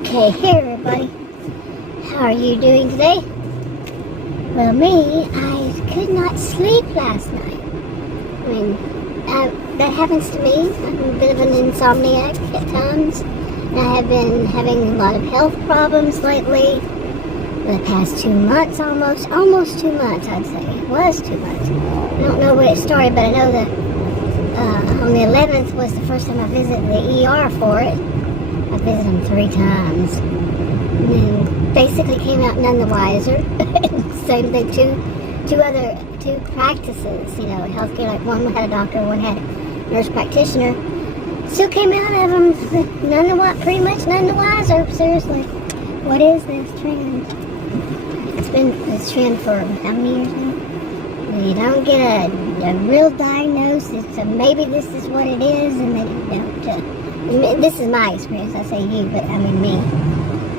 Okay, hey everybody. How are you doing today? Well, me, I could not sleep last night. I mean, that happens to me. I'm a bit of an insomniac at times. And I have been having a lot of health problems lately. For the past 2 months almost 2 months I'd say. It was 2 months. I don't know when it started, but I know that on the 11th was the first time I visited the ER for it. I visited them 3 times. And then basically came out none the wiser. Same thing, two practices, healthcare, like one had a doctor, one had a nurse practitioner. Still came out of them pretty much none the wiser, seriously. What is this trend? It's been this trend for how many years now? You don't get a real diagnosis, so maybe this is what it is, and then you don't. This is my experience. I say you, but I mean me.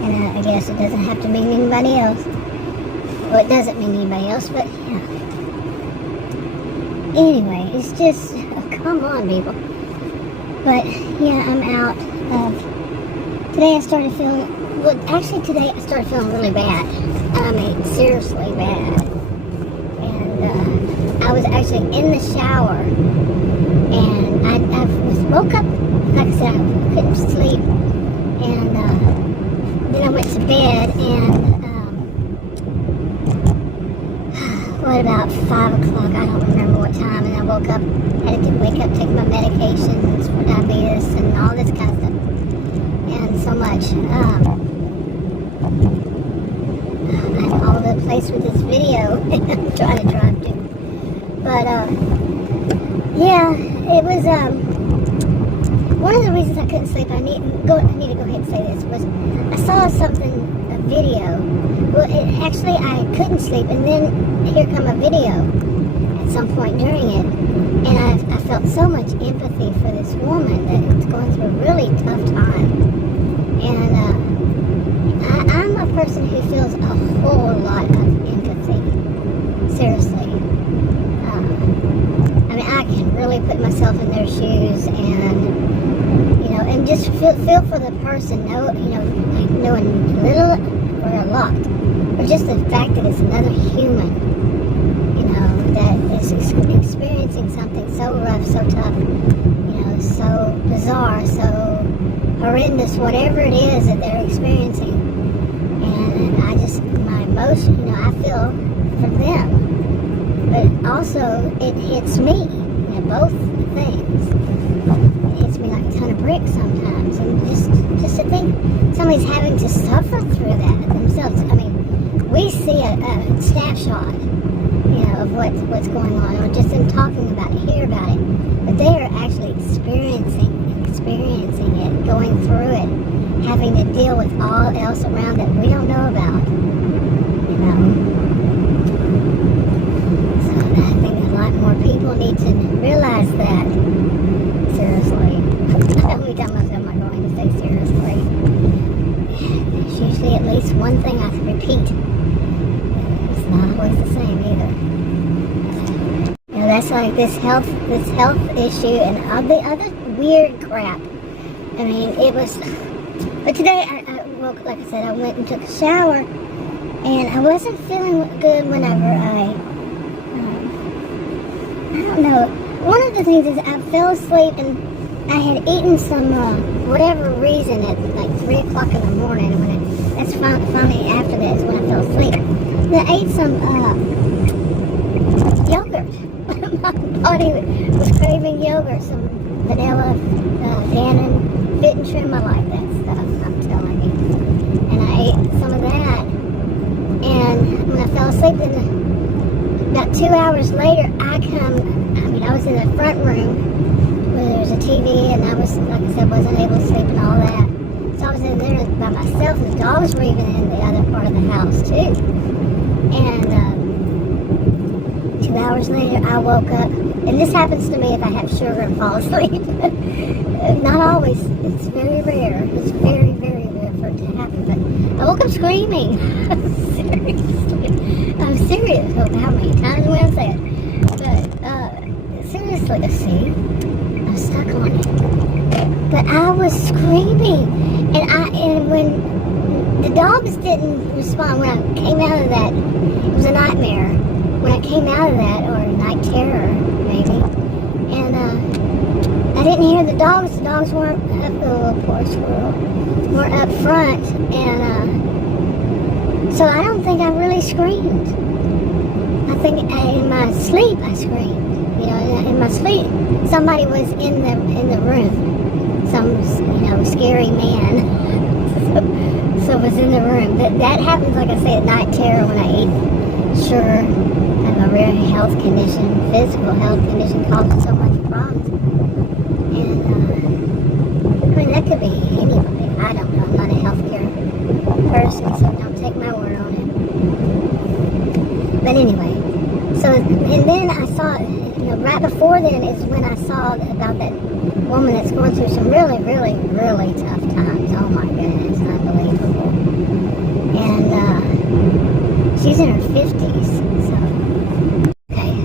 And I guess it doesn't have to mean anybody else. Well, it doesn't mean anybody else, but yeah. Anyway, it's just, come on, people. But yeah, I'm out of. Today I started feeling. Well, actually, today I started feeling really bad. I mean, seriously bad. And I was actually in the shower, and I woke up. Like I said, I couldn't sleep, and then I went to bed, and about 5 o'clock, I don't remember what time, and I woke up, had to wake up, take my medications for diabetes, and all this kind of stuff, and so much. I'm all over the place with this video, I'm trying to drive to, but yeah, it was, one of the reasons I couldn't sleep, I need to go ahead and say this, was I saw something, a video. Well, actually, I couldn't sleep, and then here come a video at some point during it, and I felt so much empathy for this woman that is going through a really tough time. And I'm a person who feels a whole lot of empathy. Seriously. I mean, I can really put myself in their shoes and just feel for the person, knowing little or a lot, or just the fact that it's another human, that is experiencing something so rough, so tough, so bizarre, so horrendous, whatever it is that they're experiencing. And my emotion, I feel for them, but also it hits me, both things. It hits me like a ton of bricks sometimes, and just to think somebody's having to suffer through that themselves. I mean, we see a snapshot, of what's going on, or just them talking about it, hear about it, but they are actually experiencing it, going through it, having to deal with all else around that we don't know about, So I think a lot more people need to realize that. Seriously. How many times am I going to say seriously? There's usually at least one thing I have to repeat. It's not always the same either. That's like this health issue and all the other weird crap. I mean, it was. But today I woke, like I said, I went and took a shower, and I wasn't feeling good whenever I don't know. One of the things is I fell asleep, and I had eaten some, whatever reason, at like 3 o'clock in the morning. That's finally after that is when I fell asleep. And I ate some yogurt. My body was craving yogurt, some vanilla, Dannon, Fit and Trim. I like that stuff, I'm telling you. And I ate some of that. And when I fell asleep, then about 2 hours later, I was in the front room where there was a TV, and I was, like I said, wasn't able to sleep and all that. So I was in there by myself, and the dogs were even in the other part of the house too. And 2 hours later, I woke up, and this happens to me if I have sugar and fall asleep. Not always. It's very rare. It's very, very rare for it to happen. But I woke up screaming. Seriously. I'm serious. I don't know how many times I'm going to say it. But seriously, see, I'm stuck on it. But I was screaming, and when the dogs didn't respond when I came out of that. It was a nightmare when I came out of that, or a night terror, maybe. And I didn't hear the dogs. The dogs weren't up, oh, poor squirrel, weren't up front. And so I don't think I really screamed. I think in my sleep I screamed. You know, in my sleep, somebody was in the room. Some, scary man. So was in the room. That happens, like I say, at night terror when I eat sugar. I have a rare health condition, physical health condition, causes so much problems. And I mean, that could be anybody. I don't know. I'm not a healthcare person, so don't take my word on it. But anyway, so and then I saw, right before then is when I saw about that woman that's going through some really, really, really tough times. Oh my goodness, unbelievable. And she's in her 50s, so okay.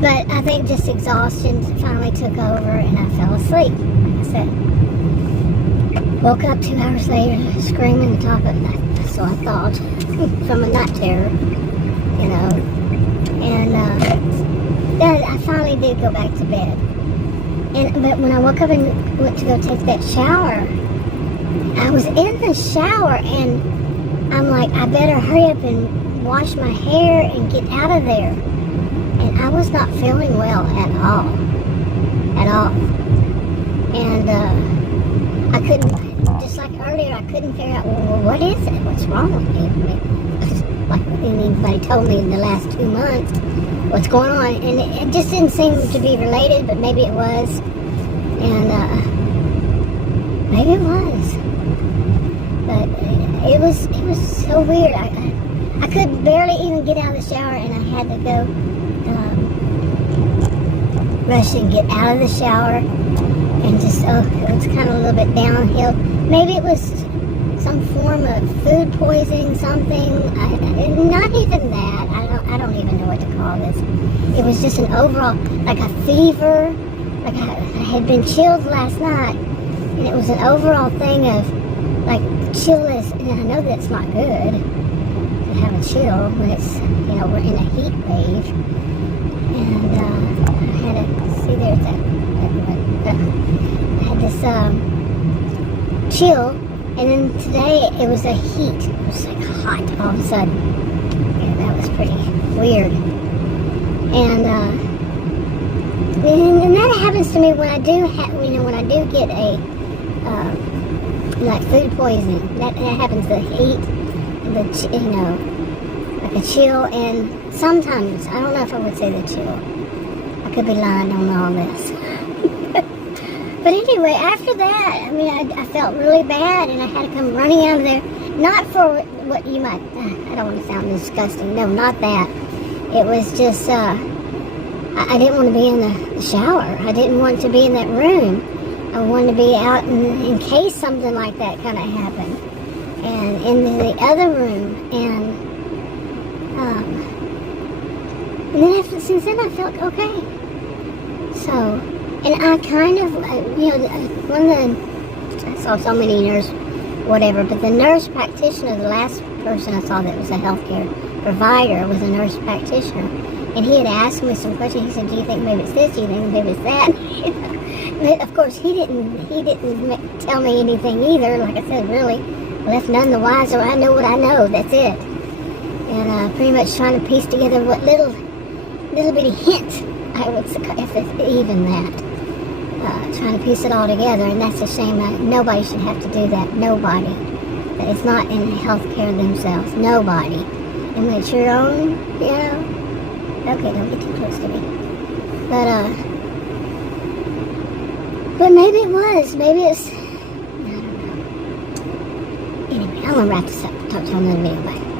But I think just exhaustion finally took over, and I fell asleep. Like I said, woke up 2 hours later, screaming at the top of the night. So I thought from a night terror, and then I finally did go back to bed. But when I woke up and went to go take that shower, I was in the shower and I'm like, I better hurry up and wash my hair and get out of there. And I was not feeling well at all. At all. And I couldn't, just like earlier, I couldn't figure out, well, what is it? What's wrong with me? Like anybody told me in the last 2 months what's going on, and it just didn't seem to be related, but maybe it was, and maybe it was, but it was so weird. I could barely even get out of the shower, and I had to go rush and get out of the shower, and just it was kind of a little bit downhill. Maybe it was some form of food poisoning, something. Not even that. I don't even know what to call this. It was just an overall, like a fever. Like I had been chilled last night, and it was an overall thing of like chillness. And I know that's not good to have a chill when it's, we're in a heat wave. And I had to see there's that. I had this chill. And then today it was a heat. It was like hot all of a sudden. Yeah, that was pretty weird. And that happens to me when I do when I do get a like food poisoning. That happens, the heat, and the like a chill, and sometimes I don't know if I would say the chill. I could be lying on all this. But anyway, after that, I felt really bad, and I had to come running out of there. Not for what you might, I don't want to sound disgusting. No, not that. It was just, I didn't want to be in the shower. I didn't want to be in that room. I wanted to be out in case something like that kind of happened. And in the other room, and then since then I felt okay. So, and I kind of, I saw so many nurse, whatever, but the nurse practitioner, the last person I saw that was a healthcare provider, was a nurse practitioner. And he had asked me some questions. He said, do you think maybe it's this? Do you think maybe it's that? But of course, he didn't tell me anything either. Like I said, really, left none the wiser. I know what I know. That's it. And pretty much trying to piece together what little bitty hint I would, if it's even that. Trying to piece it all together, and that's a shame. Nobody should have to do that. Nobody. That it's not in healthcare themselves. Nobody. And when it's your own, okay, don't get too close to me. But maybe it was. Maybe it's, I don't know. Anyway, I'm gonna wrap this up. Talk to you on another video. Bye.